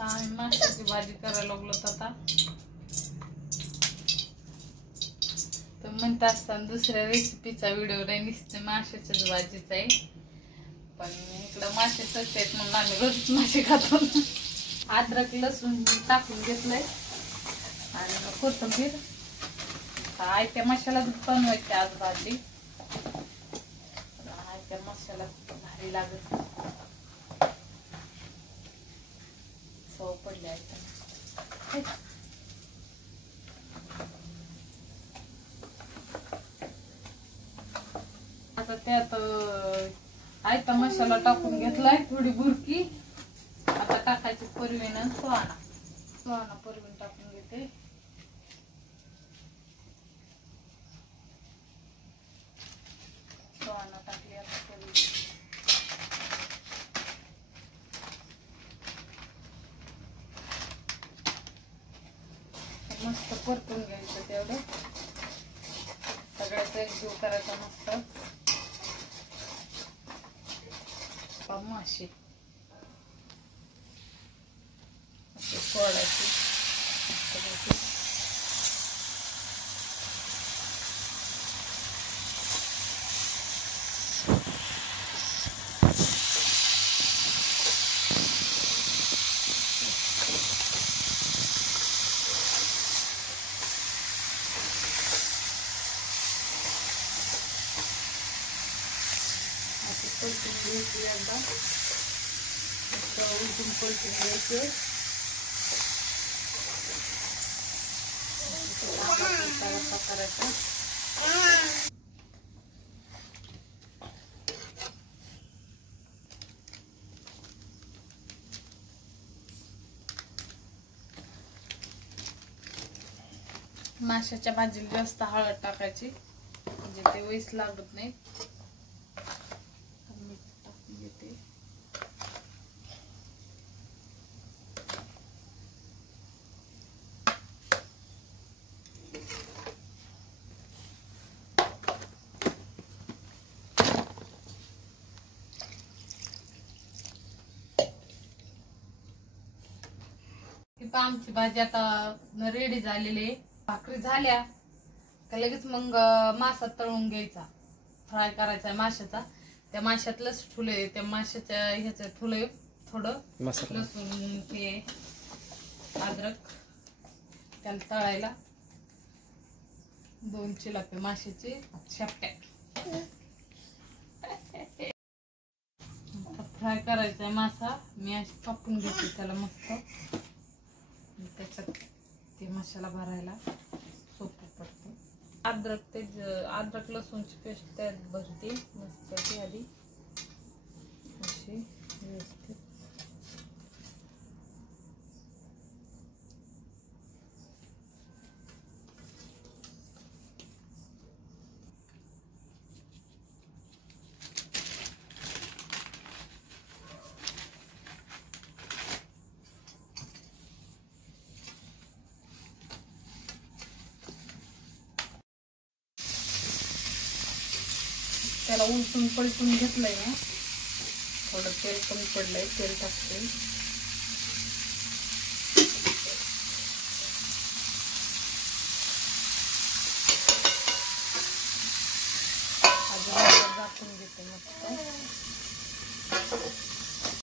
आम्ही माशाची भाजी करायला लागलो आता. तर म्हणत असताना दुसऱ्या रेसिपीचा व्हिडिओ नाही, नुसतं माशाच्याच भाजीचा आहे. पण इकडं मासे स्वच्छ आहेत म्हणून आम्ही रोज मासे खातो. अद्रक लसूण टाकून घेतलंय आणि कोथिंबीर. आयत्या मसाला बनवायची आज भाजी. आयत्या मसाला भारी लागत, चव पडली आहे. आता त्यात आयता मसाला टाकून घेतलाय, थोडी बुरकी. आता टाकायची परवीन आणि सुहाणा परवीन टाकून घेते. सुहाणा टाकली आता परवीन. मस्त परतून घ्यायचं तेवढं. सगळ्याचा एकजीव करायचा मस्त. मासे सोडायची. पलटून घ्यायची एकदा. उलटून पलटून घ्यायचे. करायचं. माशाच्या भाजीला जास्त हळद टाकायची म्हणजे ते वैस लागत नाही. आमची भाजी आता रेडी झालेली आहे. भाकरी झाल्या का लगेच मग मासा तळून घ्यायचा, फ्राय करायचा माशाचा. त्या माशातलंच ठुले, त्या माशाच्या ह्याचं ठुले थोडं लसूण ते अद्रक त्याला तळायला. 2 चिलापे माशाचे शेपट्या फ्राय करायचा मासा. मी अशी कापून घेते त्याला मस्त. त्याच्यात ते मसाला भरायला सोपं पडते. अद्रक लसूणची पेस्ट त्यात भरते मस्त ती आधी अशी व्यवस्थित. त्याला उलटून पलटून घेतलंय ना. थोडं तेल कमी पडलंय, तेल टाकते. अजून झाकून घेते मस्त.